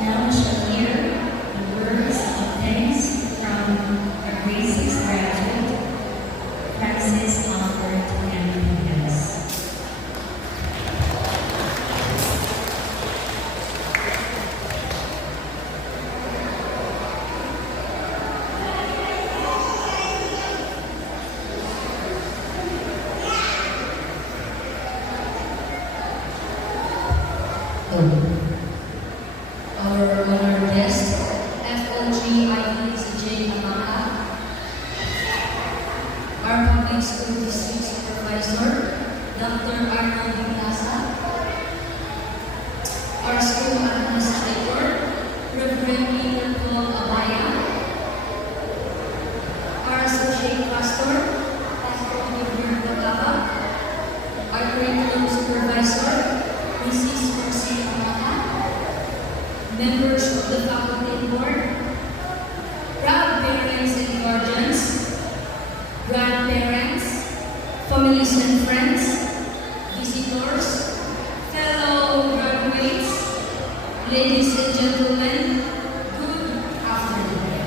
Now we shall hear the words of thanks from our Graces graduate, Francis Albert Enriquez. Our honored guest, FOG IECJ Amaka, our public school district supervisor, Dr. Arnold Vitasa, our school administrator, Reverend Peter Paul Abaya, our associate pastor, Pastor Gilbert Botaba, our curriculum supervisor, Mrs. Mercy Amaka, members of the faculty board, proud parents and guardians, grandparents, families and friends, visitors, fellow graduates, ladies and gentlemen, good afternoon.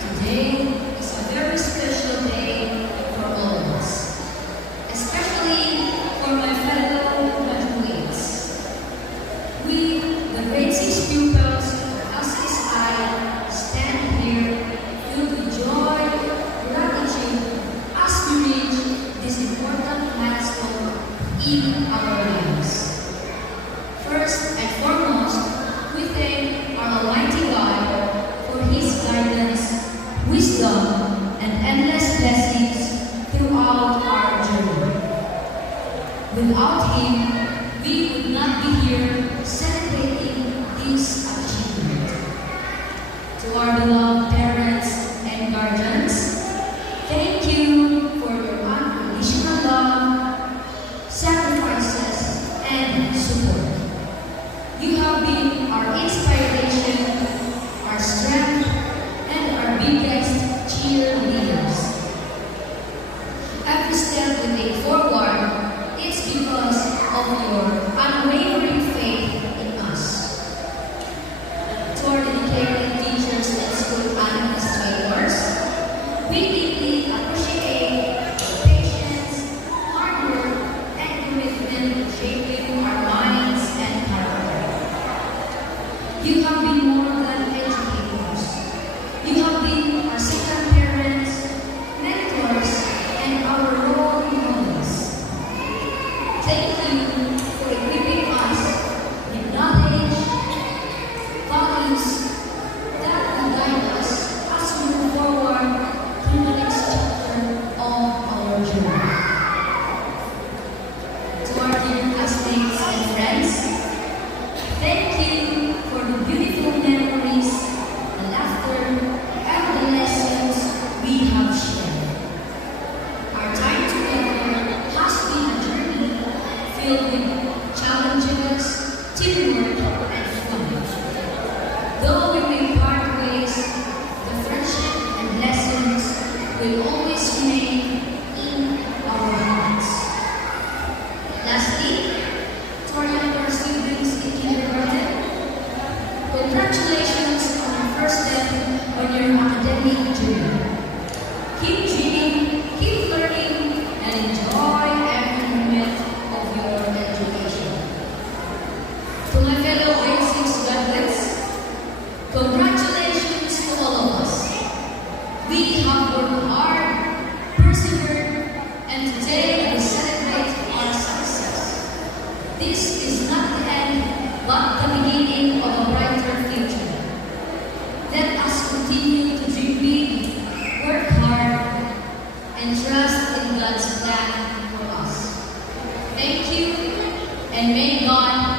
Today is a very special day for all of us, especially for my fellow graduates. We, the grade 6 pupils of SSI, stand here filled with joy, gratitude, as we reach this important milestone in our lives. First and foremost, we thank our Almighty God for His guidance, wisdom, and endless blessings throughout our journey. Without Him, we would not be here celebrating this achievement. To our beloved parents and guardians, thank you for your unconditional love, sacrifices, and support. You have been our inspiration, our strength, and our biggest cheerleaders. Every step we take forward, it's because of your unwavering faith in us. To our dedicated teachers and school administrators, we deeply appreciate your patience, hard work, and commitment to shaping our minds and character. You have been more than educators. You have been our second parents, mentors, and our role models. Thank you for equipping us with knowledge, values that will guide us as we move forward through the next chapter of our journey. To our dear classmates and friends, thank you for the beautiful memories, the laughter, and the lessons we have shared. Our time together has been a journey filled with challenges, teamwork, and fun. Though we may part ways, the friendship and lessons will always remain in our hearts. Lastly, to our younger siblings in kindergarten, congratulations on your first step on your academic journey. Keep dreaming, keep learning, and enjoy every moment of your education. To my fellow grade 6 graduates, congratulations to all of us. We have worked hard, persevered, and today we celebrate our success. This is not the end, but the beginning of a brighter future. Let us continue to dream big, work hard, and trust in God's plan for us. Thank you, and may God